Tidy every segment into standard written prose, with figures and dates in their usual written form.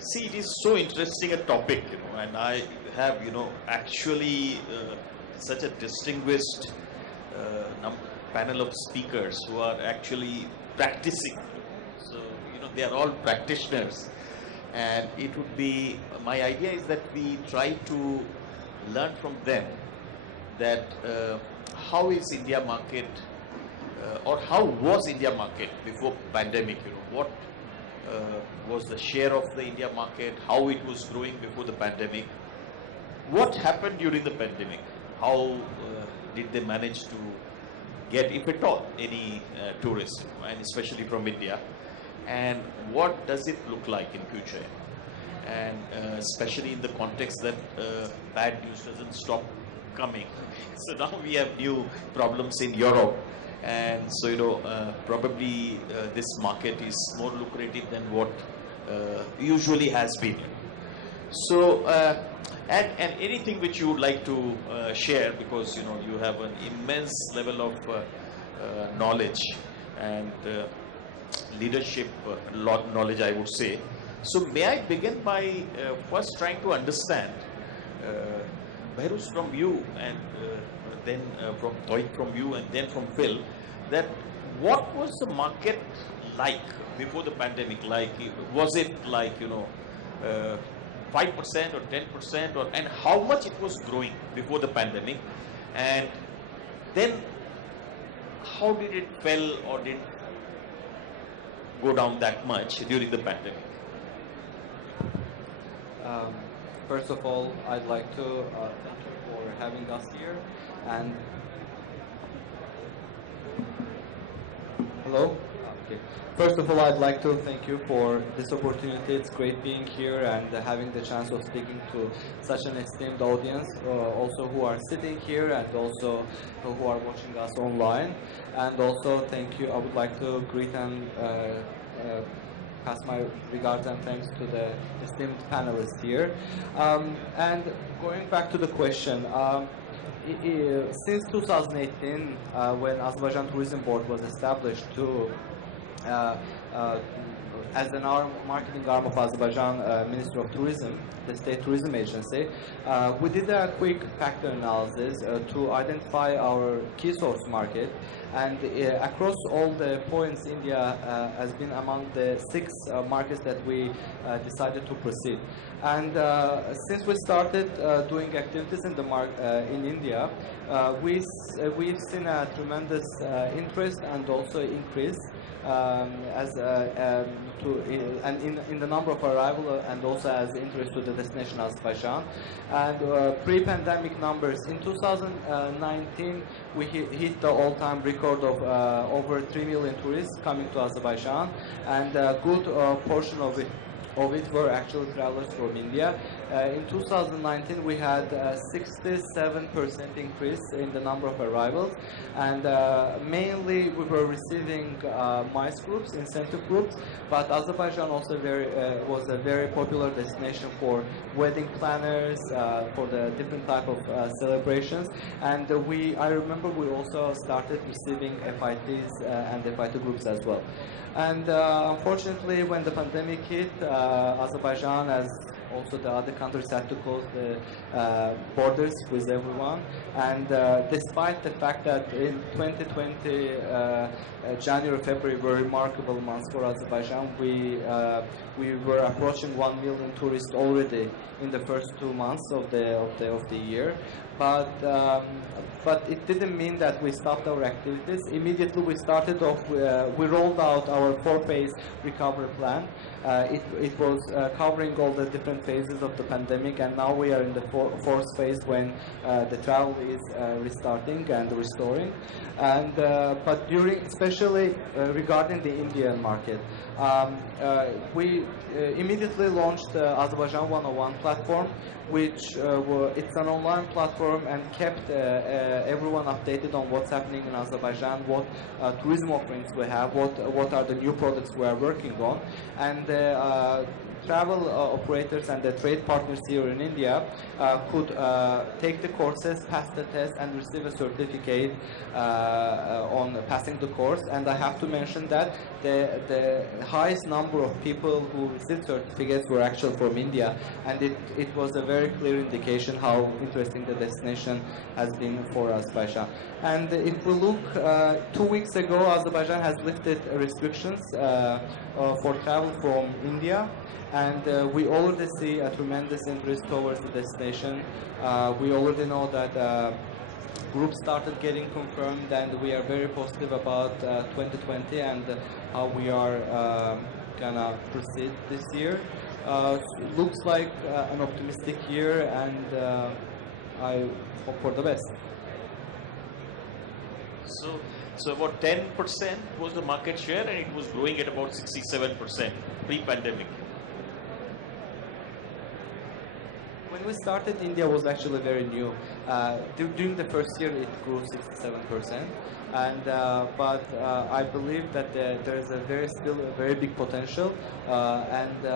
See, it is so interesting a topic, and I have, actually such a distinguished panel of speakers who are actually practicing. So, they are all practitioners, and it would be, my idea is that we try to learn from them that how is India market, or how was India market before pandemic, what was the share of the India market, how it was growing before the pandemic, what happened during the pandemic, how did they manage to get, if at all, any tourists, and especially from India, and what does it look like in future, and especially in the context that bad news doesn't stop coming. So now we have new problems in Europe, and so probably this market is more lucrative than what usually has been. So and anything which you would like to share, because you have an immense level of knowledge and leadership knowledge, I would say. So may I begin by first trying to understand, Behrus, from you, and then from Toik from you, and then from Phil, that what was the market like before the pandemic? Like, was it like 5% or 10%, or and how much it was growing before the pandemic, and then how did it fell or did go down that much during the pandemic? First of all, I'd like to thank you for having us here. And hello. Okay. First of all, I'd like to thank you for this opportunity. It's great being here and having the chance of speaking to such an esteemed audience, also who are sitting here and also who are watching us online. And also, thank you. I would like to greet and pass my regards and thanks to the esteemed panelists here. And going back to the question, since 2018, when Azerbaijan Tourism Board was established to as an marketing arm of Azerbaijan Ministry of Tourism, the State Tourism Agency, we did a quick factor analysis to identify our key source market, and across all the points, India has been among the 6 markets that we decided to proceed. And since we started doing activities in in India, we've seen a tremendous interest and also increase in the number of arrival and also as interest to the destination Azerbaijan. And pre-pandemic numbers in 2019, we hit the all-time record of over 3 million tourists coming to Azerbaijan, and a good portion of it were actual travelers from India. In 2019, we had a 67% increase in the number of arrivals, and mainly we were receiving MICE groups, incentive groups, but Azerbaijan also was a very popular destination for wedding planners, for the different type of celebrations, and I remember we also started receiving FITs and FIT groups as well. And unfortunately, when the pandemic hit, Azerbaijan, as also the other countries, had to close the borders with everyone. And despite the fact that in 2020, January, February were remarkable months for Azerbaijan, we were approaching 1 million tourists already in the first 2 months of the year. But it didn't mean that we stopped our activities. Immediately we started off, we rolled out our 4-phase recovery plan. It was covering all the different phases of the pandemic, and now we are in the fourth phase when the travel is restarting and restoring. And but especially regarding the Indian market, we immediately launched the Azerbaijan 101 platform, which it's an online platform informed and kept everyone updated on what's happening in Azerbaijan, what tourism offerings we have, what are the new products we are working on, and travel operators and the trade partners here in India could take the courses, pass the test, and receive a certificate on passing the course. And I have to mention that the highest number of people who received certificates were actually from India, and it was a very clear indication how interesting the destination has been for Azerbaijan. And if we look, 2 weeks ago, Azerbaijan has lifted restrictions for travel from India. And we already see a tremendous interest towards the destination. We already know that groups started getting confirmed, and we are very positive about 2020 and how we are gonna proceed this year. Looks like an optimistic year, and I hope for the best. So about 10% was the market share, and it was growing at about 67% pre-pandemic. When we started, India was actually very new. During the first year, it grew 67%, and but I believe that there is still a very big potential, and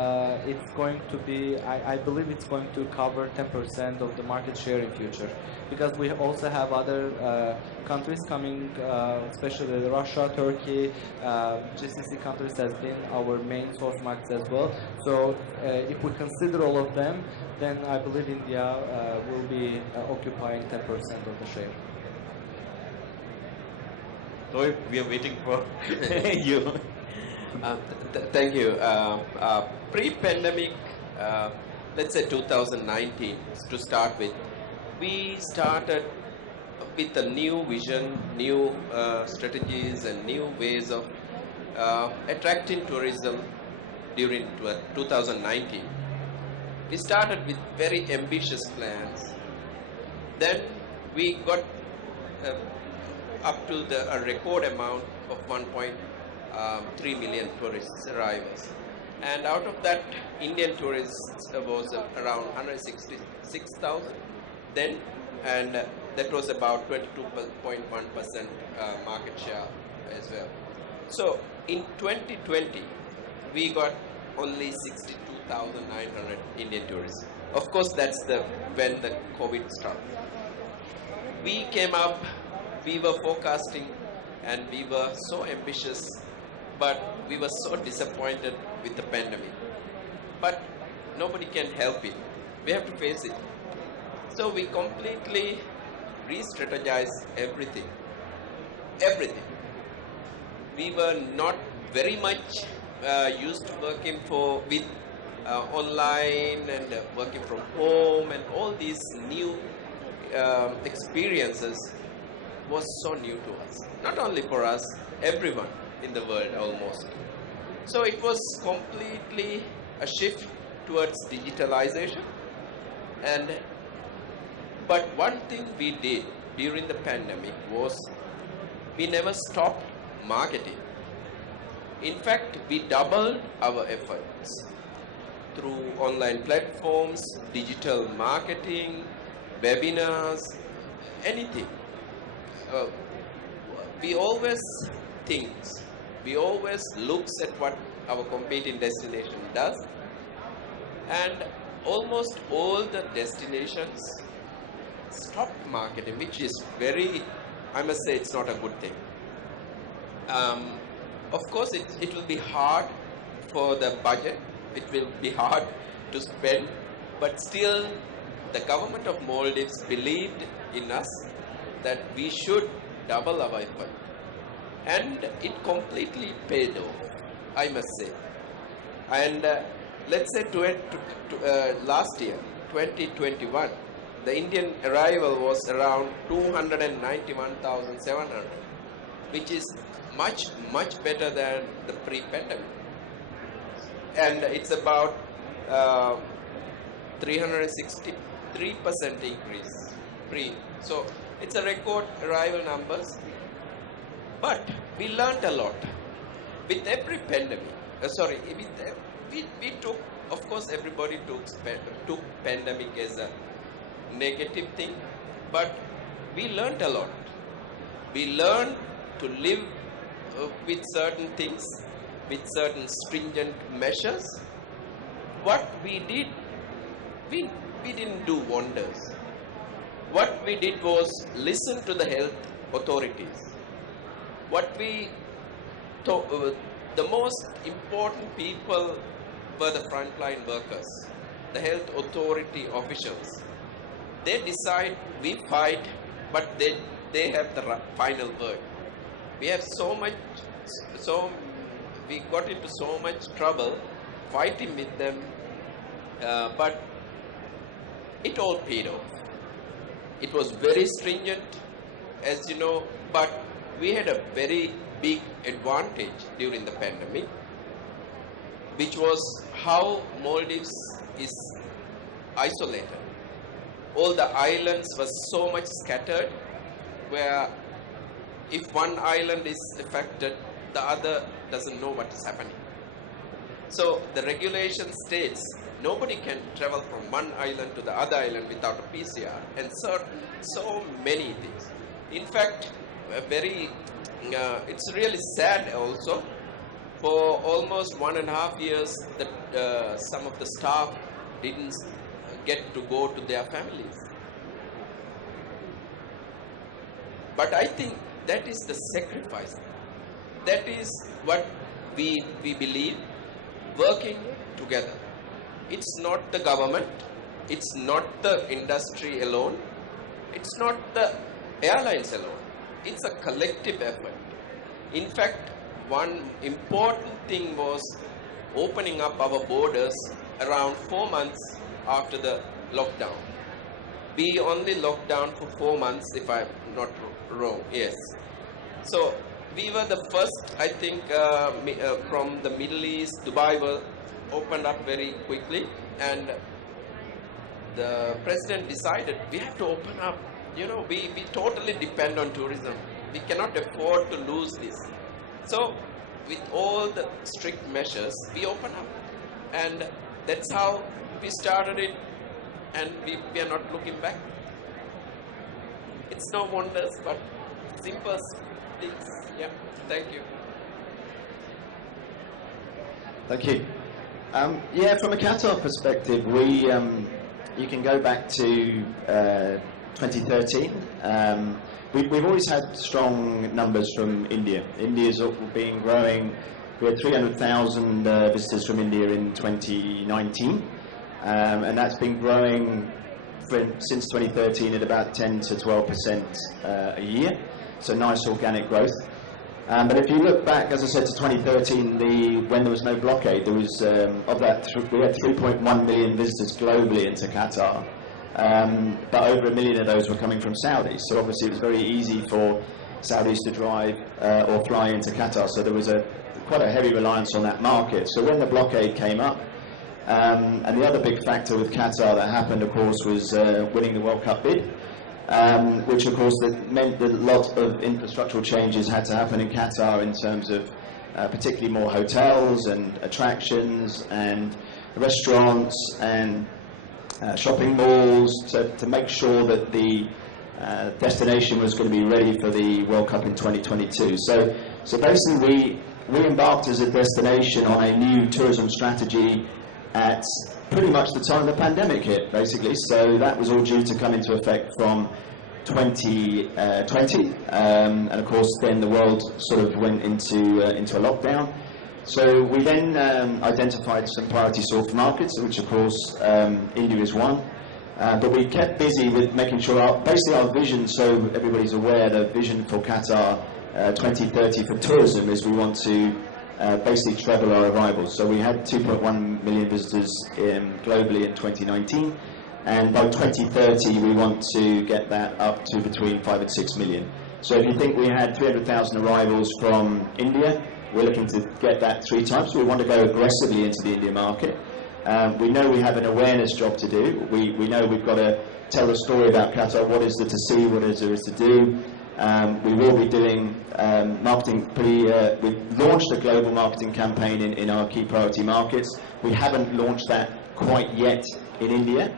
it's going to be. I believe it's going to cover 10% of the market share in future, because we also have other countries coming, especially Russia, Turkey, GCC countries has been our main source markets as well. So if we consider all of them, then I believe India will be occupying 10% of the share. Loeb, we are waiting for you. Thank you. Pre-pandemic, let's say 2019, to start with, we started with a new vision, new strategies and new ways of attracting tourism during 2019. We started with very ambitious plans. Then we got up to a record amount of 1.3 million tourist arrivals. And out of that, Indian tourists was around 166,000 then, and that was about 22.1% market share as well. So in 2020, we got only 62,900 Indian tourists. Of course, that's when the COVID struck. We came up, we were forecasting, and we were so ambitious, but we were so disappointed with the pandemic. But nobody can help it. We have to face it. So we completely re-strategized everything. Everything. We were not very much used to working with online and working from home, and all these new experiences was so new to us. Not only for us, everyone in the world almost. So it was completely a shift towards digitalization. But one thing we did during the pandemic was we never stopped marketing. In fact, we doubled our efforts through online platforms, digital marketing, webinars, anything. We always looks at what our competing destination does, and almost all the destinations stopped marketing, which is I must say, it's not a good thing. Of course, it will be hard for the budget, it will be hard to spend, but still the government of Maldives believed in us that we should double our effort. And it completely paid off, I must say. And let's say last year, 2021, the Indian arrival was around 291,700, which is much, much better than the pre-pandemic. And it's about 363% increase. So it's a record arrival numbers. But we learned a lot. With every pandemic, we took, of course, everybody took pandemic as a negative thing, but we learned a lot. We learned to live with certain things, with certain stringent measures. What we did, we didn't do wonders. What we did was listen to the health authorities. The most important people were the frontline workers, the health authority officials. They decide, we fight, but they have the final word. We have we got into so much trouble fighting with them, but it all paid off. It was very stringent, as you know, but we had a very big advantage during the pandemic, which was how Maldives is isolated. All the islands were so much scattered, where if one island is affected, the other doesn't know what is happening. So the regulation states nobody can travel from one island to the other island without a PCR, and so many things. In fact, it's really sad also. For almost 1.5 years, that some of the staff didn't get to go to their families. But I think that is the sacrifice. That is what we believe, working together. It's not the government, it's not the industry alone, it's not the airlines alone. It's a collective effort. In fact, one important thing was opening up our borders around 4 months after the lockdown. We only locked down for 4 months, if I'm not wrong. Yes. So we were the first, I think, from the Middle East. Dubai were opened up very quickly, and the president decided we have to open up. You know, we totally depend on tourism. We cannot afford to lose this. So with all the strict measures, we open up, and that's how we started it, and we are not looking back. It's no wonders, but simple things. Yeah, thank you. Thank you. Yeah, from a Qatar perspective, you can go back to 2013. We've always had strong numbers from India. India's been growing. We had 300,000 visitors from India in 2019, and that's been growing since 2013 at about 10 to 12% a year. So nice organic growth. But if you look back, as I said, to 2013, when there was no blockade, there was we had 3.1 million visitors globally into Qatar. But over 1 million of those were coming from Saudi. So obviously it was very easy for Saudis to drive or fly into Qatar. So there was quite a heavy reliance on that market. So when the blockade came up, and the other big factor with Qatar that happened, of course, was winning the World Cup bid, which of course meant that a lot of infrastructural changes had to happen in Qatar in terms of particularly more hotels and attractions and restaurants and shopping malls to make sure that the destination was going to be ready for the World Cup in 2022. So basically we embarked as a destination on a new tourism strategy at pretty much the time the pandemic hit, basically. So that was all due to come into effect from 2020, and of course then the world sort of went into a lockdown. So we then identified some priority source markets, which of course India is one. But we kept busy with making sure basically our vision, so everybody's aware, the vision for Qatar 2030 for tourism is we want to basically treble our arrivals. So we had 2.1 million visitors globally in 2019, and by 2030 we want to get that up to between 5 and 6 million. So if you think we had 300,000 arrivals from India, we're looking to get that 3 times. We want to go aggressively into the India market. We know we have an awareness job to do. We know we've got to tell the story about Qatar. What is there to see? What is there to do? We will be doing marketing. We've launched a global marketing campaign in our key priority markets. We haven't launched that quite yet in India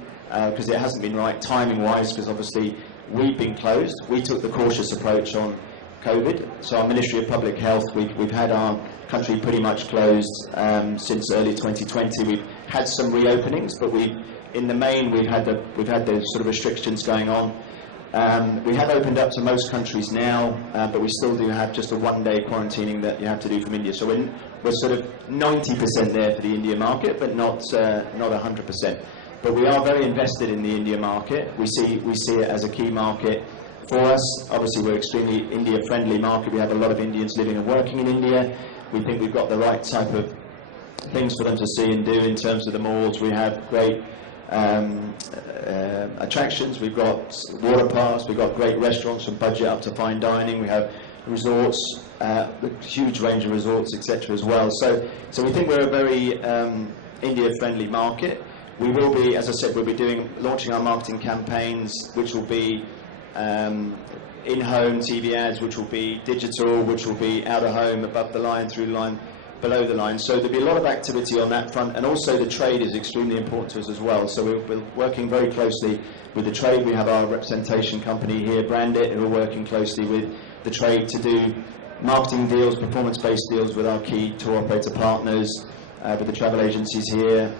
because it hasn't been right timing-wise, because obviously we've been closed. We took the cautious approach on COVID. So our Ministry of Public Health, we've had our country pretty much closed since early 2020. We've had some reopenings, but in the main, we've had the sort of restrictions going on. We have opened up to most countries now, but we still do have just a one-day quarantining that you have to do from India. So we're sort of 90% there for the India market, but not 100%. But we are very invested in the India market. We see it as a key market for us. Obviously, we're extremely India-friendly market. We have a lot of Indians living and working in India. We think we've got the right type of things for them to see and do in terms of the malls. We have great attractions. We've got water parks. We've got great restaurants from budget up to fine dining. We have resorts, a huge range of resorts, etc. as well. So we think we're a very India-friendly market. We will be, as I said, we'll be launching our marketing campaigns, which will be in-home TV ads, which will be digital, which will be out of home, above the line, through the line, below the line. So there'll be a lot of activity on that front, and also the trade is extremely important to us as well. So we're working very closely with the trade. We have our representation company here, Brandit, who are working closely with the trade to do marketing deals, performance-based deals with our key tour operator partners, with the travel agencies here,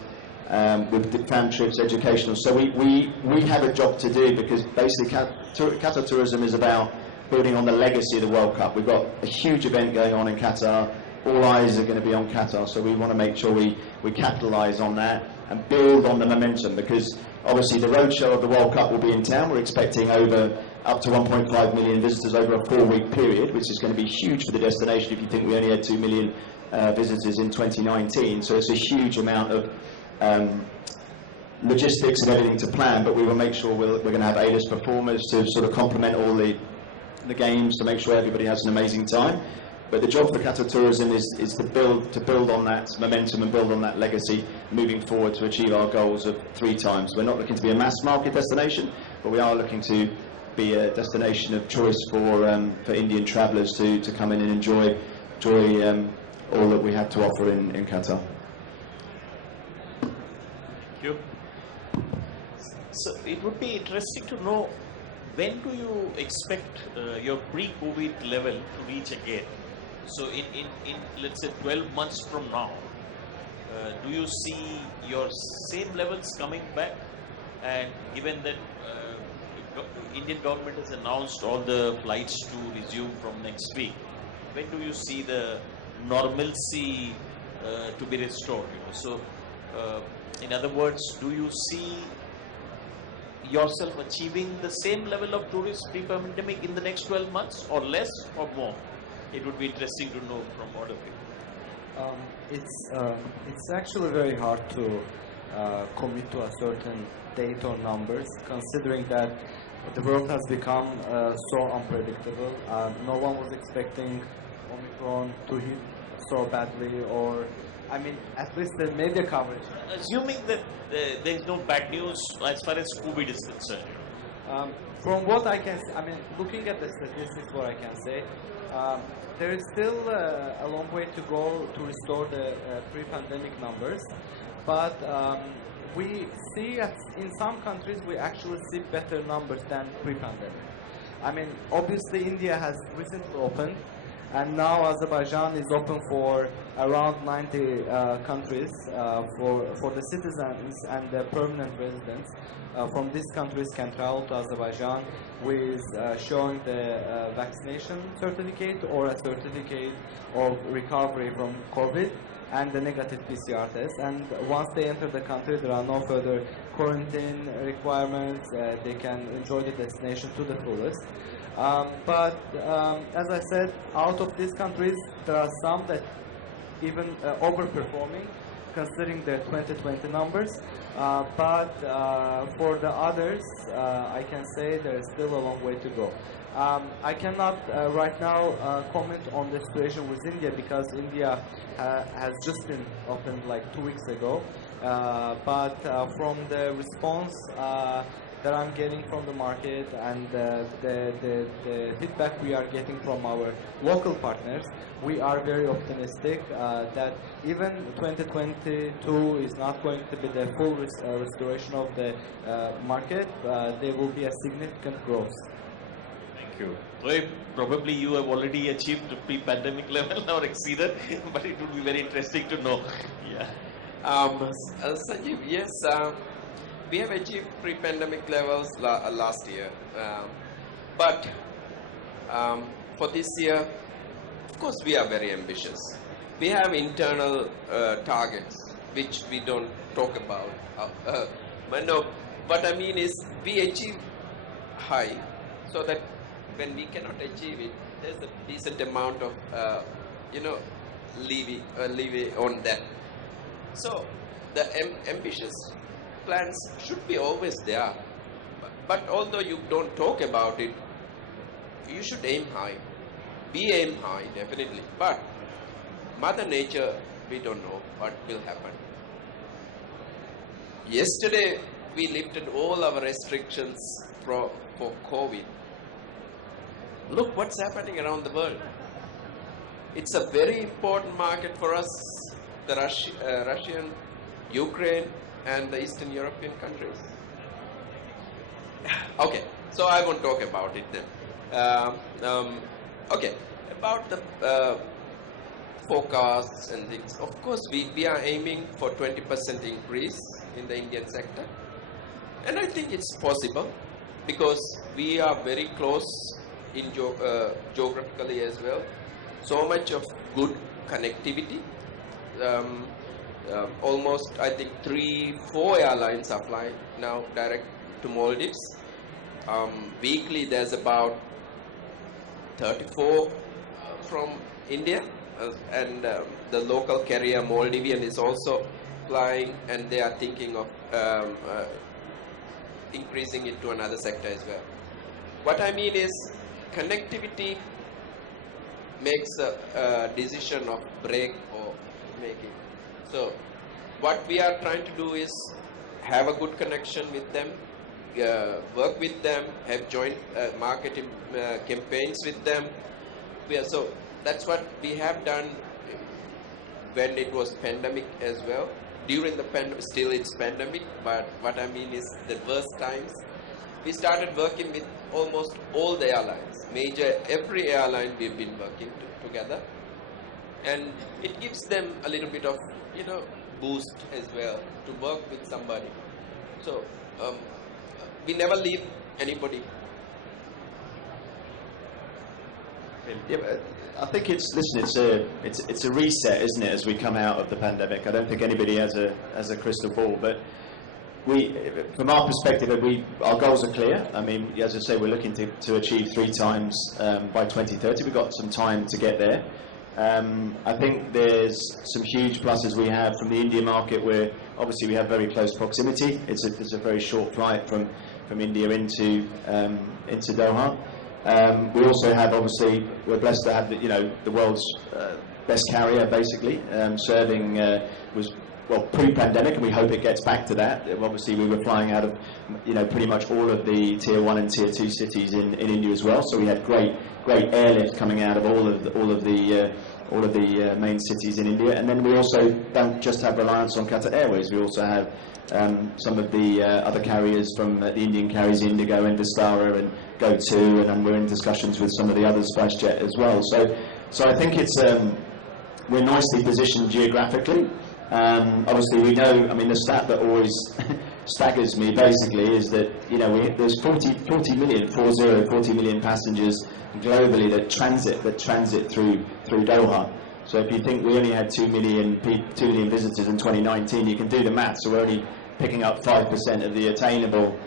with the fan trips, educational. So we have a job to do, because basically Qatar tourism is about building on the legacy of the World Cup. We've got a huge event going on in Qatar. All eyes are going to be on Qatar, so we want to make sure we capitalise on that and build on the momentum, because obviously the roadshow of the World Cup will be in town. We're expecting up to 1.5 million visitors over a 4-week period, which is going to be huge for the destination if you think we only had 2 million visitors in 2019. So it's a huge amount of logistics and everything to plan, but we will make sure we're going to have A-list performers to sort of complement all the games, to make sure everybody has an amazing time. But the job for Qatar Tourism is to build on that momentum and build on that legacy moving forward to achieve our goals of 3 times. We're not looking to be a mass market destination, but we are looking to be a destination of choice for Indian travellers to come in and enjoy all that we have to offer in Qatar. Thank you. So it would be interesting to know, when do you expect your pre-COVID level to reach again? So in let's say 12 months from now, do you see your same levels coming back? And given that Indian government has announced all the flights to resume from next week, when do you see the normalcy to be restored? So in other words, do you see yourself achieving the same level of tourists pre-pandemic in the next 12 months, or less or more? It would be interesting to know from all of you. It's actually very hard to commit to a certain date or numbers, considering that the world has become so unpredictable. No one was expecting Omicron to hit so badly, or I mean, at least the media coverage. Assuming that there is no bad news as far as COVID is concerned. From what I can, looking at the statistics, what I can say, there is still a long way to go to restore the pre-pandemic numbers, but we see in some countries we actually see better numbers than pre-pandemic. Obviously India has recently opened, and now Azerbaijan is open for around 90 countries for the citizens and the permanent residents from these countries can travel to Azerbaijan with showing the vaccination certificate or a certificate of recovery from COVID and the negative PCR test. And once they enter the country, there are no further quarantine requirements. They can enjoy the destination to the fullest. But as I said, out of these countries, there are some that even overperforming, considering their 2020 numbers. But for the others, I can say there is still a long way to go. I cannot right now comment on the situation with India, because India has just been opened like 2 weeks ago. But from the response that I'm getting from the market and the feedback we are getting from our local partners, we are very optimistic that even 2022 is not going to be the full restoration of the market. There will be a significant growth. Thank you. Well, probably you have already achieved pre-pandemic level or exceeded, but it would be very interesting to know. Yeah. Sanjeev, yes, we have achieved pre-pandemic levels last year, but for this year, of course, we are very ambitious. We have internal targets which we don't talk about. But no, what I mean is we achieve high, so that when we cannot achieve it, there's a decent amount of leeway on that. So the ambitious plans should be always there. But although you don't talk about it, you should aim high. We aim high, definitely. But Mother Nature, we don't know what will happen. Yesterday, we lifted all our restrictions for COVID. Look what's happening around the world. It's a very important market for us, the Russian, Ukraine, and the Eastern European countries. Okay, so I won't talk about it then. Okay, about the forecasts and things. Of course, we are aiming for 20% increase in the Indian sector. And I think it's possible because we are very close in geographically as well. So much of good connectivity. Almost, I think, 3-4 airlines are flying now direct to Maldives. Weekly, there's about 34 from India, and the local carrier Maldivian is also flying, and they are thinking of increasing it to another sector as well. What I mean is, connectivity makes a decision of break or make it. So what we are trying to do is have a good connection with them, work with them, have joint marketing campaigns with them. So that's what we have done when it was pandemic as well. During the pandemic, still it's pandemic, but what I mean is the worst times, we started working with almost all the airlines. Every airline we've been working together. And it gives them a little bit of, boost as well to work with somebody. So we never leave anybody. Yeah, but I think it's a reset, isn't it? As we come out of the pandemic, I don't think anybody has a crystal ball, but from our perspective, our goals are clear. I mean, as I say, we're looking to achieve 3 times by 2030. We've got some time to get there. I think there's some huge pluses we have from the India market, where obviously we have very close proximity. It's a very short flight from India into Doha. We also have, obviously, we're blessed to have the world's best carrier, basically, serving pre-pandemic, and we hope it gets back to that. Obviously, we were flying out of pretty much all of the tier 1 and tier 2 cities in India as well. So we had great airlift coming out of all of the main cities in India. And then we also don't just have reliance on Qatar Airways. We also have some of the other carriers from the Indian carriers, Indigo and Vistara and Go2, and we're in discussions with some of the others, SpiceJet as well. So I think we're nicely positioned geographically. Obviously, we know. I mean, the stat that always staggers me basically is that there's 40 million passengers globally that transit through Doha. So if you think we only had 2 million visitors in 2019, you can do the maths. So we're only picking up 5% of the attainable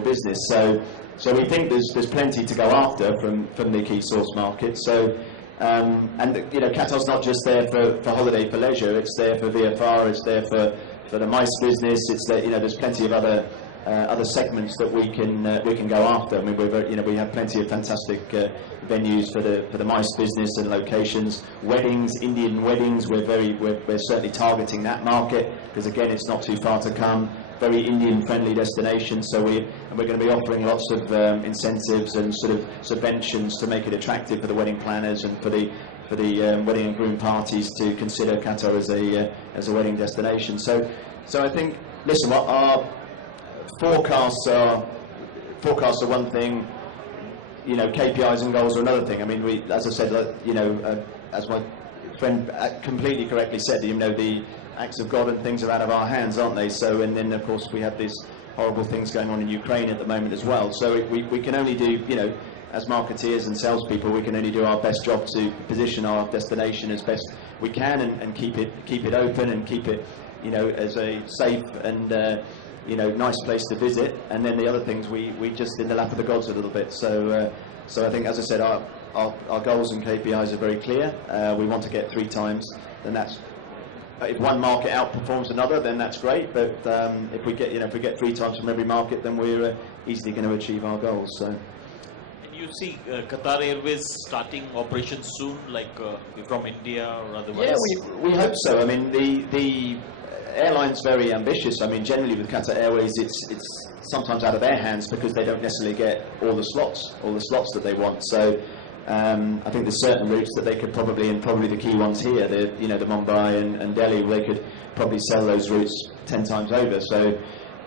business. So we think there's plenty to go after from the key source markets. So. Qatar's not just there for holiday, for leisure. It's there for VFR. It's there for the MICE business. It's there. There's plenty of other segments that we can go after. I mean, we have plenty of fantastic venues for the MICE business and locations. Weddings, Indian weddings. We're certainly targeting that market because again, it's not too far to come. very Indian-friendly destination, so we're going to be offering lots of incentives and sort of subventions to make it attractive for the wedding planners and for the wedding and groom parties to consider Qatar as a wedding destination. So I think, listen, our forecasts are one thing, you know, KPIs and goals are another thing. I mean, as I said, as my friend completely correctly said, you know, the acts of God and things are out of our hands, aren't they? So, and then of course we have these horrible things going on in Ukraine at the moment as well. So we can only do, you know, as marketeers and salespeople, we can only do our best job to position our destination as best we can and keep it open and keep it, you know, as a safe and you know, nice place to visit. And then the other things we just in the lap of the gods a little bit. So I think, as I said, our goals and KPIs are very clear. We want to get 3 times, then that's, if one market outperforms another, then that's great. But if we get 3 times from every market, then we're easily going to achieve our goals. So. And you see Qatar Airways starting operations soon, like from India or otherwise? Yeah, we hope so. I mean, the airline's very ambitious. I mean, generally with Qatar Airways, it's sometimes out of their hands because they don't necessarily get all the slots that they want. So I think there's certain routes that they could probably the key ones here, the Mumbai and Delhi, they could probably sell those routes 10 times over. So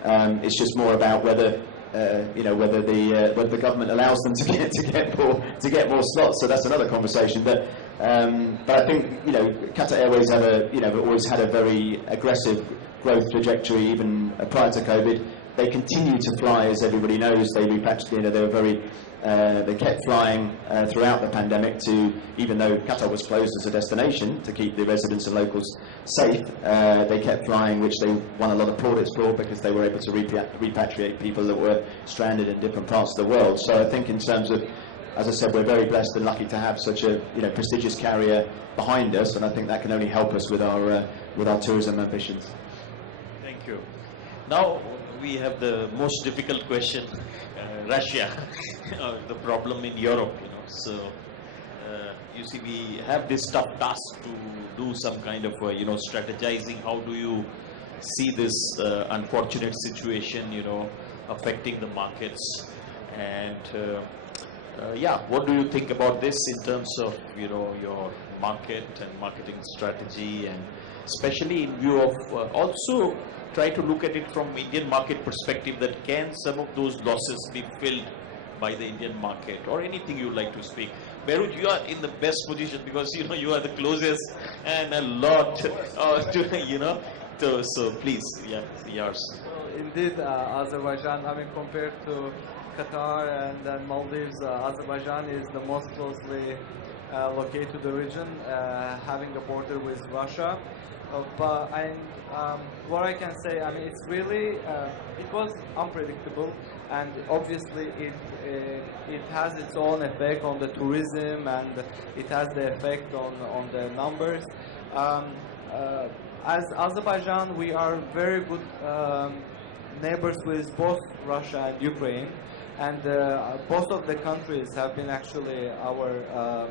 it's just more about whether whether the government allows them to get more slots. So that's another conversation. But I think, you know, Qatar Airways have always had a very aggressive growth trajectory even prior to COVID. They continue to fly, as everybody knows. They repatriated. They were very. They kept flying throughout the pandemic to, even though Qatar was closed as a destination to keep the residents and locals safe, they kept flying, which they won a lot of plaudits for because they were able to repatriate people that were stranded in different parts of the world. So I think in terms of, as I said, we're very blessed and lucky to have such a prestigious carrier behind us, and I think that can only help us with our tourism ambitions. Thank you. Now we have the most difficult question, Russia, the problem in Europe. So you see, we have this tough task to do some kind of strategizing. How do you see this unfortunate situation, affecting the markets? And what do you think about this in terms of your market and marketing strategy, and especially in view of also try to look at it from Indian market perspective, that can some of those losses be filled by the Indian market, or anything you like to speak? Beirut, you are in the best position because you are the closest and a lot so please, yours. Well, indeed, Azerbaijan, I mean, compared to Qatar and then Maldives, Azerbaijan is the most closely located region, having a border with Russia. What I can say, I mean, it's really, it was unpredictable, and obviously it has its own effect on the tourism, and it has the effect on the numbers. As Azerbaijan, we are very good neighbors with both Russia and Ukraine, and both of the countries have been actually our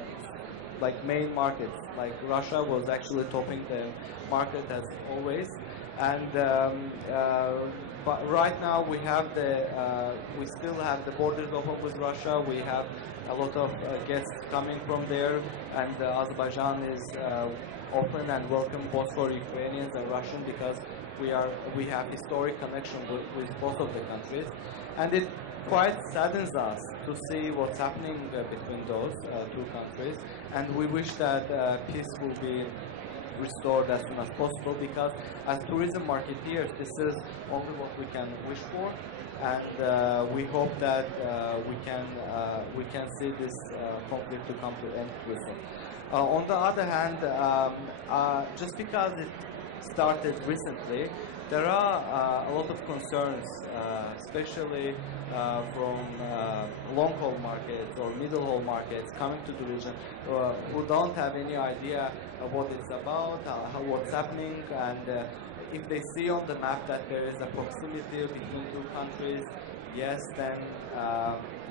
main markets. Like Russia was actually topping the market as always, and but right now we have we still have the borders open with Russia. We have a lot of guests coming from there, and Azerbaijan is open and welcome both for Ukrainians and Russian, because we have historic connection with both of the countries, and it quite saddens us to see what's happening between those two countries, and we wish that peace will be restored as soon as possible, because as tourism marketeers, this is only what we can wish for, and we hope that we can see this conflict to come to end quickly. On the other hand, just because it started recently, there are a lot of concerns, especially from long-haul markets or middle-haul markets coming to the region, who don't have any idea of what it's about, what's happening, and if they see on the map that there is a proximity between two countries, yes, then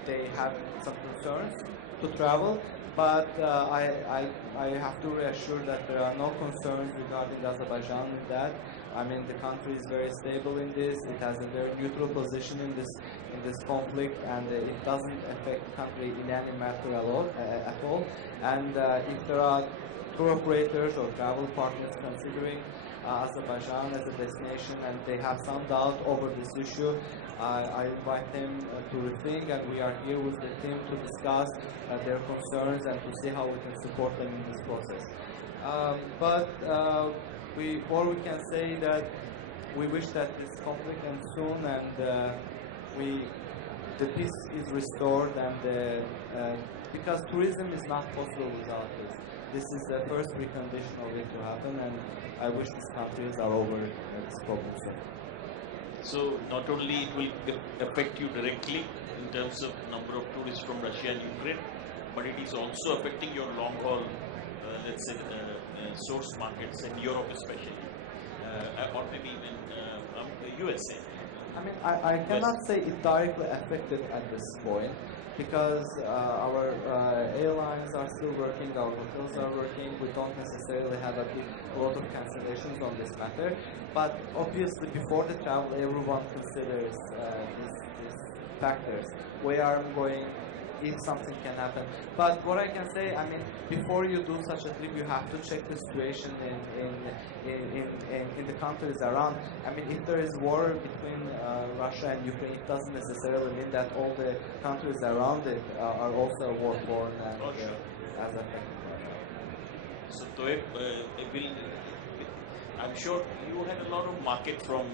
they have some concerns to travel. But I have to reassure that there are no concerns regarding Azerbaijan with that. I mean, the country is very stable in this. It has a very neutral position in this conflict, and it doesn't affect the country in any matter at all. And if there are tour operators or travel partners considering Azerbaijan as a destination and they have some doubt over this issue, I invite them to rethink, and we are here with the team to discuss their concerns and to see how we can support them in this process. Or we can say that we wish that this conflict ends soon and the peace is restored, and because tourism is not possible without this. This is the first precondition of it to happen, and I wish these countries are over this problem soon. So not only it will affect you directly in terms of number of tourists from Russia and Ukraine, but it is also affecting your long haul, let's say, source markets in Europe especially, or maybe even the USA. I mean, I cannot say it directly affected at this point, because our airlines are still working, our hotels are working. We don't necessarily have a lot of cancellations on this matter. But obviously, before the travel, everyone considers these factors. Where I'm going, if something can happen. But what I can say, I mean, before you do such a trip, you have to check the situation in the countries around. I mean, if there is war between Russia and Ukraine, it doesn't necessarily mean that all the countries around it are also war-torn and as affected by that. So, Toeb, I'm sure you had a lot of market from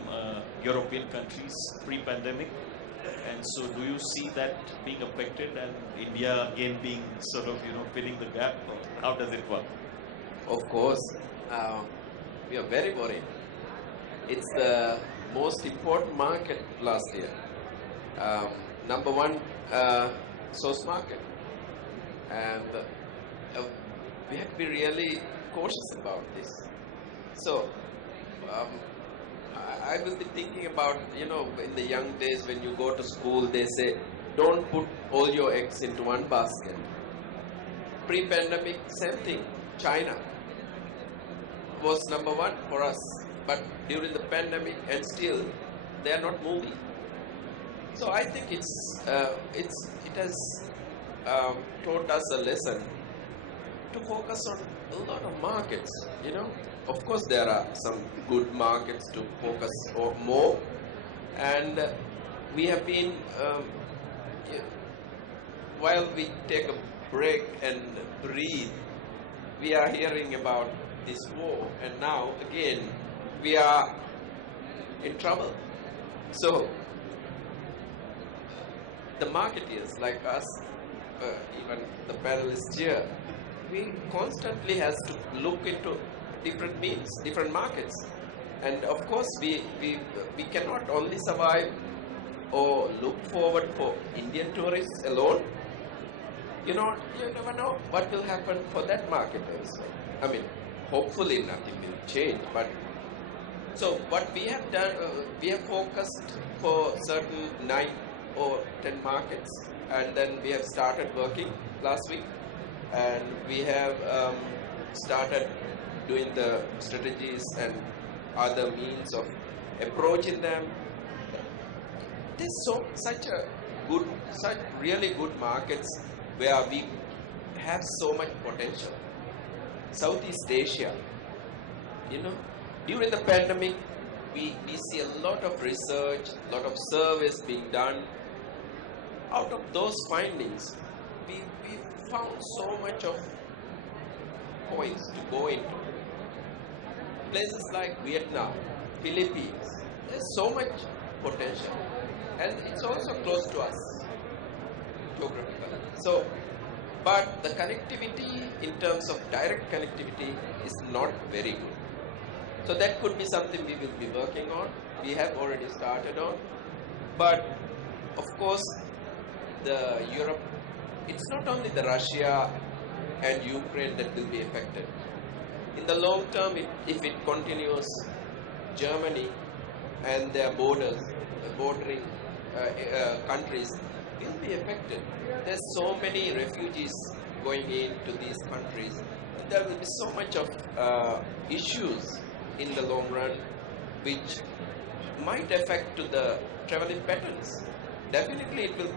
European countries pre-pandemic. And so do you see that being affected and India again being sort of, filling the gap? Or how does it work? Of course, we are very worried. It's the most important market last year. Number one source market. And we have to be really cautious about this. So, I will be thinking about, in the young days when you go to school, they say, don't put all your eggs into one basket. Pre-pandemic, same thing. China was number one for us, but during the pandemic, and still, they are not moving. So I think it has taught us a lesson to focus on a lot of markets, Of course, there are some good markets to focus on more, and we have been, while we take a break and breathe, we are hearing about this war, and now again we are in trouble. So the marketeers like us, even the panelists here, we constantly has to look into different means, different markets. And of course, we cannot only survive or look forward for Indian tourists alone. You never know what will happen for that market also. I mean, hopefully nothing will change. But so what we have done, we have focused for certain 9 or 10 markets, and then we have started working last week, and we have started doing the strategies and other means of approaching them. There's such really good markets where we have so much potential. Southeast Asia, during the pandemic, we see a lot of research, a lot of surveys being done. Out of those findings, we found so much of points to go into. Places like Vietnam, Philippines, there's so much potential, and it's also close to us geographically. So, but the connectivity in terms of direct connectivity is not very good. So that could be something we will be working on. We have already started on, but of course, the Europe, it's not only the Russia and Ukraine that will be affected. In the long term, if it continues, Germany and their borders, the bordering countries will be affected. There's so many refugees going into these countries. There will be so much of issues in the long run. which might affect to the traveling patterns. Definitely it will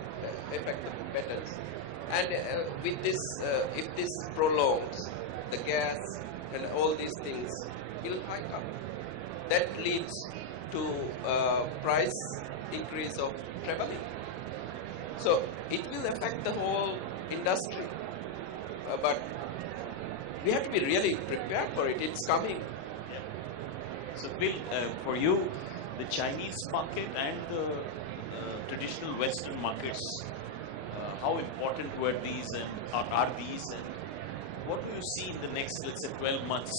affect the patterns. And with this, if this prolongs, the gas and all these things will hike up. That leads to price increase of traveling. So it will affect the whole industry. But we have to be really prepared for it. It's coming. So Bill, for you, the Chinese market and the traditional Western markets, how important were these and are these, and what do you see in the next, let's say, 12 months?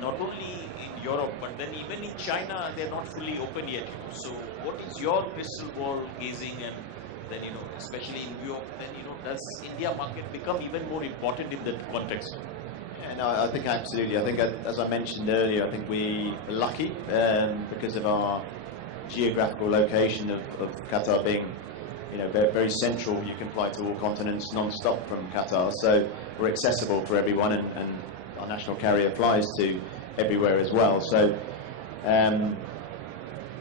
Not only in Europe, but then even in China, they're not fully open yet. So what is your crystal ball gazing, and then, especially in view of, then, does India market become even more important in that context? Yeah, no, I think absolutely. I think, as I mentioned earlier, I think we are lucky because of our geographical location of Qatar being, very, very central. You can fly to all continents non-stop from Qatar, so we're accessible for everyone, and our national carrier flies to everywhere as well. So,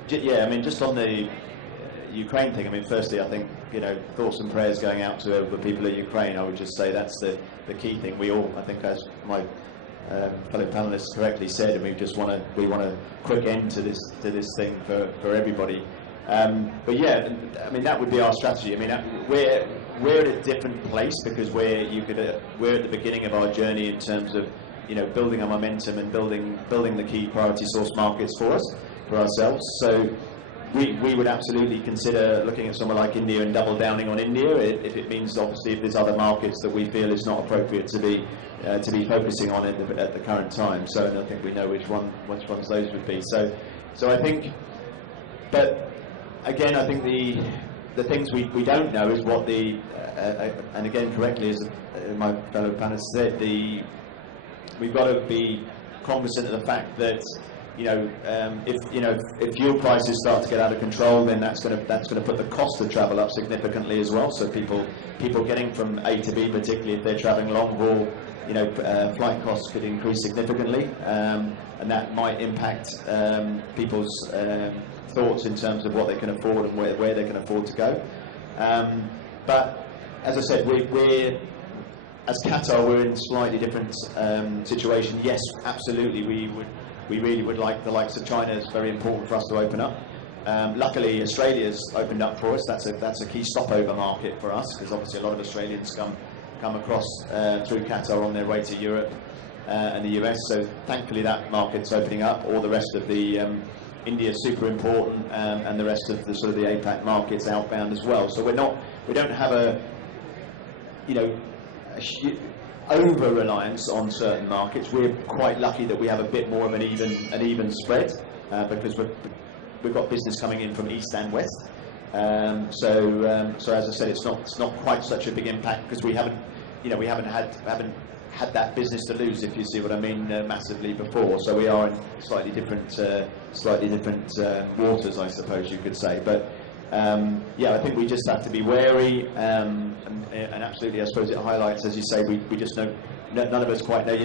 yeah, I mean, just on the Ukraine thing, I mean, firstly, I think, thoughts and prayers going out to the people of Ukraine. I would just say that's the key thing. We all, I think, as my fellow panelists correctly said, and we want a quick end to this thing for everybody. But yeah, I mean, that would be our strategy. I mean, we're at a different place because we're at the beginning of our journey in terms of building our momentum and building the key priority source markets for ourselves. So we would absolutely consider looking at somewhere like India and double downing on India if it means, obviously, if there's other markets that we feel it's not appropriate to be focusing on at the current time. So I think we know which ones those would be. So I think, but again, I think the things we don't know is what and again, correctly, as my fellow panelists said, we've got to be cognizant of the fact that if fuel prices start to get out of control, then that's going to put the cost of travel up significantly as well. So people getting from A to B, particularly if they're travelling long haul, flight costs could increase significantly, and that might impact people's thoughts in terms of what they can afford and where they can afford to go. But as I said, we're as Qatar, we're in a slightly different situation. Yes, absolutely, we really would like the likes of China. It's very important for us to open up. Luckily, Australia's opened up for us. That's a key stopover market for us, because obviously a lot of Australians come across through Qatar on their way to Europe and the US. So thankfully that market's opening up. All the rest of the India's super important, and the rest of the sort of the APAC markets outbound as well. So we don't have a over-reliance on certain markets. We're quite lucky that we have a bit more of an even spread because we've got business coming in from east and west. So as I said, it's not quite such a big impact because we haven't had that business to lose, if you see what I mean, massively before. So we are in slightly different waters, I suppose you could say. But yeah, I think we just have to be wary, and absolutely, I suppose it highlights, as you say, we just know, none of us quite know.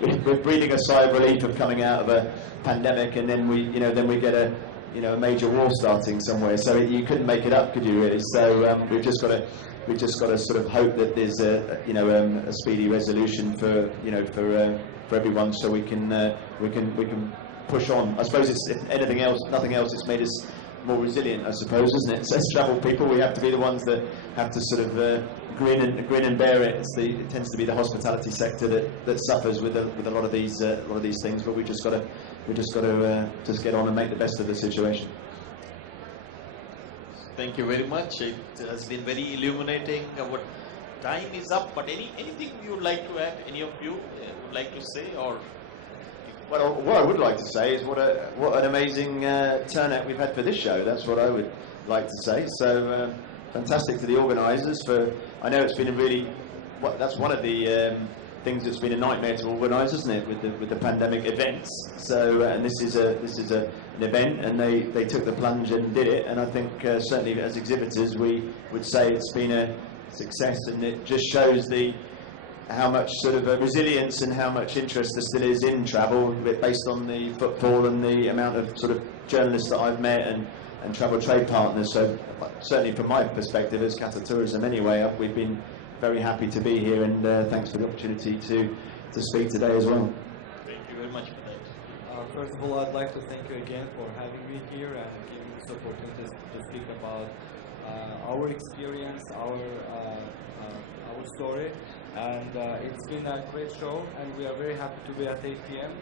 We're breathing a sigh of relief of coming out of a pandemic, and then we get a major war starting somewhere. So you couldn't make it up, could you really? So we've just got to sort of hope that there's a speedy resolution for everyone, so we can push on. I suppose it's, if anything else, nothing else, it's made us more resilient, I suppose, isn't it? So as travel people, we have to be the ones that have to sort of grin and bear it. It tends to be the hospitality sector that suffers with a lot of these things. But we just got to just get on and make the best of the situation. Thank you very much. It has been very illuminating. Our time is up, but anything you would like to add? Any of you would like to say, or? Well, what I would like to say is what an amazing turnout we've had for this show. That's what I would like to say. So fantastic to the organisers I know it's been that's one of the things that's been a nightmare to organise, isn't it, with the pandemic events. So and this is an event, and they took the plunge and did it. And I think certainly as exhibitors we would say it's been a success, and it just shows the how much sort of resilience and how much interest there still is in travel, based on the footfall and the amount of sort of journalists that I've met and travel trade partners. So certainly from my perspective as Qatar Tourism anyway, we've been very happy to be here, and thanks for the opportunity to speak today as well. Thank you very much for that. First of all, I'd like to thank you again for having me here and giving this opportunity to speak about our experience, our story. And it's been a great show, and we are very happy to be at 8 p.m.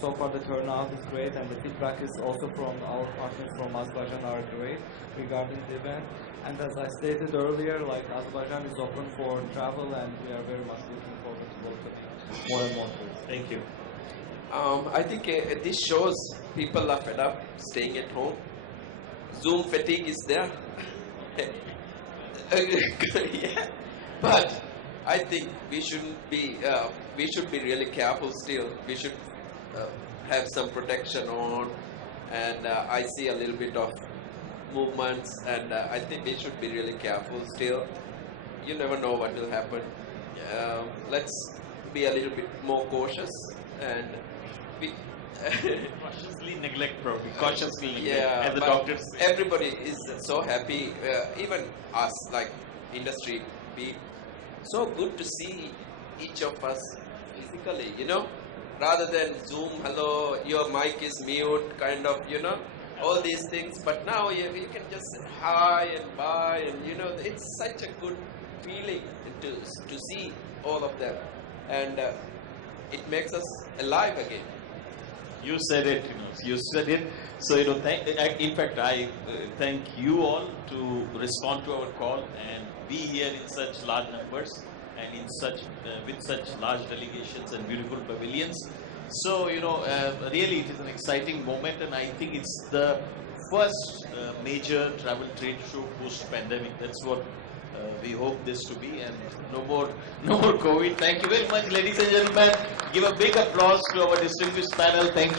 So far the turnout is great, and the feedback is also from our partners from Azerbaijan are great regarding the event. And as I stated earlier, like Azerbaijan is open for travel, and we are very much looking forward to welcoming more and more tourists. Thank you. I think this shows people are fed up staying at home. Zoom fatigue is there. Yeah. But I think we shouldn't be. We should be really careful still. We should have some protection on, and I see a little bit of movements, and I think we should be really careful still. You never know what will happen. Let's be a little bit more cautious, and we Cautiously neglect, probably. Cautiously neglect, yeah, as the but doctors say. everybody is so happy, even us, like industry, be so good to see each of us physically, rather than Zoom, hello, your mic is mute, kind of, all these things. But now you can just say hi and bye, and it's such a good feeling to see all of them, and it makes us alive again. You said it, you said it. So, in fact, I thank you all to respond to our call and be here in such large numbers and in such with such large delegations and beautiful pavilions. So, really it is an exciting moment, and I think it's the first major travel trade show post-pandemic. That's what we hope this to be, and no more COVID. Thank you very much, ladies and gentlemen. Give a big applause to our distinguished panel. Thank you.